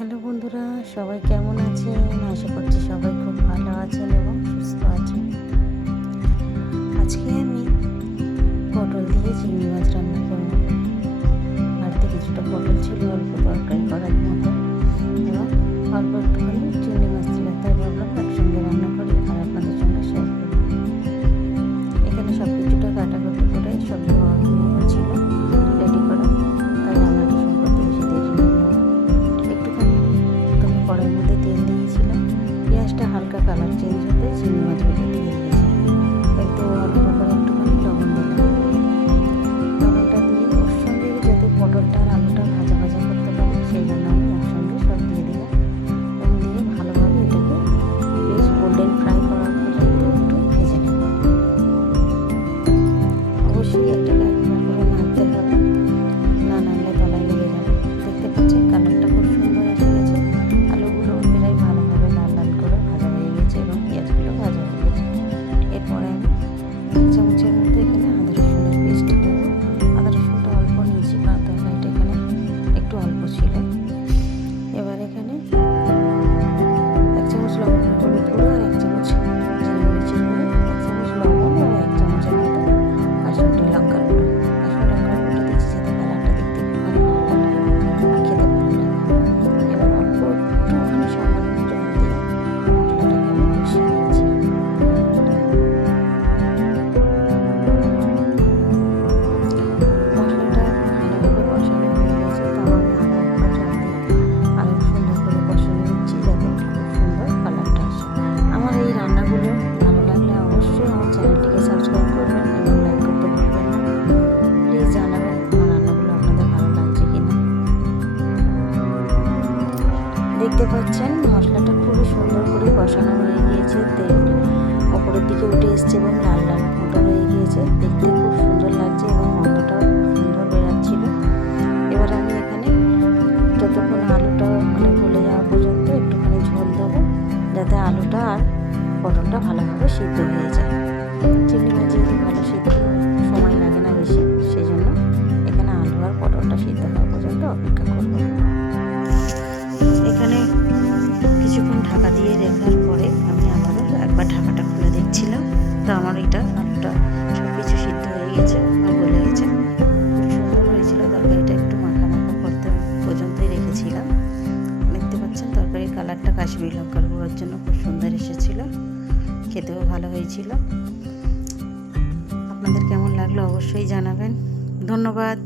Hello বন্ধুরা, সবাই কেমন আছেন? আশা করছি সবাই খুব ভালো আছেন এবং সুস্থ আছেন। আজকে আমি পটল দিয়ে চিংড়ি মাছ রান্না করব। বাড়িতে কিছুটা পটল ছিল, অল্প তরকারি করার মতো, এবং অল্প একটুখানি চিংড়ি মাছ ছিল, তাই ভাবলাম একসঙ্গে রান্না করি আর আপনাদের সঙ্গে শেয়ার করি। এখানে সব কিছুটা কাটাকুটি করে সব ধোয়া ছিল রেডি করা, তাই রান্নাটা শুরু করতে বেশি দেরি হলো না। একটুখানি প্রথমে কড়াইয়ের মধ্যে তেল দিয়েছিলাম, পেঁয়াজটা হালকা কালার চেঞ্জ হতে চিংড়ি মাছগুলো দিয়ে দিয়েছি, একটু অল্প করে একটুখানি লবণ দিলাম। লবণটা দিয়ে ওর সঙ্গে যাতে পটলটা আর আলুটা ভাজা ভাজা করতে পারি সেই জন্য আমি একসঙ্গে সব দিয়ে দিলাম এবং দিয়ে ভালোভাবে এটাকে বেশ গোল্ডেন ফ্রাই করার পর্যন্ত একটু ভেজে নেব। অবশ্যই এটাকে একবার করে নাড়তে হবে, না নাড়লে তলায় লেগে যাবে। দেখতে পাচ্ছেন কালারটা খুব সুন্দর এসে গেছে, আলুগুলো প্রায় ভালোভাবে লাল লাল করে ভাজা হয়ে গেছে এবং পেঁয়াজগুলো ভাজা হয়ে গেছে। এরপরে আমি এক চামচের মধ্যে এখানে আদা রসুনের পেস্ট দেবো। আদা রসুনটা অল্প নিয়েছি কারণ তরকারিটা এখানে একটু অল্প ছিল। এবার এখানে এক চামচ লবণের হলুদ গুঁড়ো আর এক চামচ জিরে মরিচের গুঁড়ো, এক চামচ লবণ ও এক চামচের মতো কাশ্মীরি লঙ্কার গুঁড়ো। কাশ্মীরি লঙ্কার গুঁড়োটা দিচ্ছি যাতে কালারটা দেখতে একটুখানি লাল লাল হয় আর খেতে ভালো লাগে। এবার অল্প একটুখানি সামান্য জল দিয়ে মশলাটাকে আমি কষিয়ে নিচ্ছি। মশলাটা ভালোভাবে কষানো হয়ে গেছে, তাও আমি আরও একবার জল দিয়ে আরও সুন্দর করে কষিয়ে নিচ্ছি যাতে খুব সুন্দর কালারটা আসে। আমার এই রান্নাগুলো ভালো লাগলে অবশ্যই আমার চ্যানেলটিকে সাবস্ক্রাইব করবেন এবং লাইক করতে ভুলবেন না। প্লিজ জানাবেন আমার রান্নাগুলো আপনাদের ভালো লাগছে কিনা। দেখতে পাচ্ছেন মশলাটা খুবই সুন্দর করে কষানো হয়ে গিয়েছে, তেল ওপরের দিকে উঠে এসছে এবং লাল লাল মতো হয়ে গিয়েছে, দেখতে খুব সুন্দর লাগছে এবং গন্ধটাও সুন্দর বেরাচ্ছিল। এবার আমি এখানে যতক্ষণ আলুটা গলে যাওয়া পর্যন্ত একটুখানি ঝোল দেবো যাতে আলুটা আর পটলটা ভালোভাবে সিদ্ধ হয়ে যায়। চিংড়ি মাছ যেহেতু ভালো সিদ্ধ সময় লাগে না বেশি, সেই জন্য এখানে আলু আর পটলটা সিদ্ধ হওয়া পর্যন্ত অপেক্ষা করব। এখানে কিছুক্ষণ ঢাকা দিয়ে রাখার পরে আমি আবারও একবার ঢাকাটা খুলে দেখছিলাম, তো আমার এটা আলুটা সব কিছু সিদ্ধ হয়ে গেছে বা গলে গেছে, খুব সুন্দর হয়েছিল। তরকারিটা একটু মাখা মাখা করতে পর্যন্তই রেখেছিলাম। দেখতে পাচ্ছেন তরকারির কালারটা কাশ্মীরি লঙ্কার গুঁড়োর জন্য খুব সুন্দর এসেছিল, খেতেও ভালো হয়েছিল। আপনাদের কেমন লাগলো অবশ্যই জানাবেন। ধন্যবাদ।